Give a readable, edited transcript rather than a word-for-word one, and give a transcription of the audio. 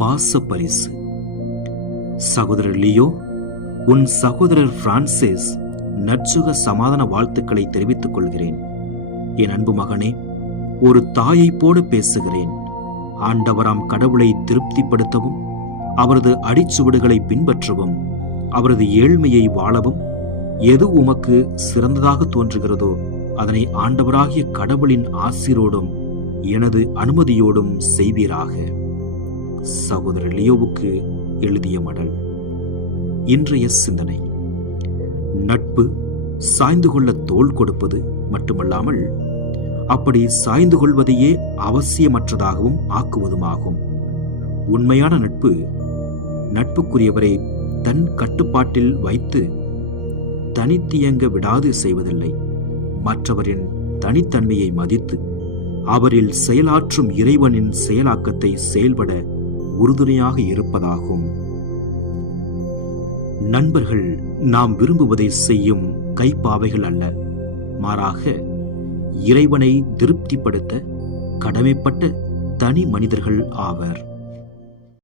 பாச பரிசு. சகோதரர் லியோ, உன் சகோதரர் பிரான்சிஸ் நற்சுக சமாதான வாழ்த்துக்களை தெரிவித்துக் கொள்கிறேன். என் அன்பு மகனே, ஒரு தாயை போல பேசுகிறேன். ஆண்டவராம் கடவுளை திருப்திப்படுத்தவும், அவரது அடிச்சுவடுகளை பின்பற்றவும், அவரது ஏழ்மையை வாழவும் எது உமக்கு சிறந்ததாக தோன்றுகிறதோ அதனை ஆண்டவராகிய கடவுளின் ஆசீரோடும் எனது அனுமதியோடும் செய்வீராக. சகோதரர் லியோவுக்கு எழுதிய மடல். இன்றைய சிந்தனை: நட்பு சாய்ந்து கொள்ள தோள் கொடுப்பது மட்டுமல்லாமல் அப்படி சாய்ந்து கொள்வதையே அவசியமற்றதாகவும் ஆக்குவதுமாகும். உண்மையான நட்பு நட்புக்குரியவரை தன் கட்டுப்பாட்டில் வைத்து தனித்தியங்க விடாது செய்வதில்லை. மற்றவரின் தனித்தன்மையை மதித்து அவரில் செயலாற்றும் இறைவனின் செயலாக்கத்தை செயல்பட உறுதுணையாக இருப்பதாகும். நண்பர்கள் நாம் விரும்புவதை செய்யும் கைப்பாவைகள் அல்ல, மாறாக இறைவனை திருப்திப்படுத்த கடமைப்பட்ட தனி மனிதர்கள் ஆவர்.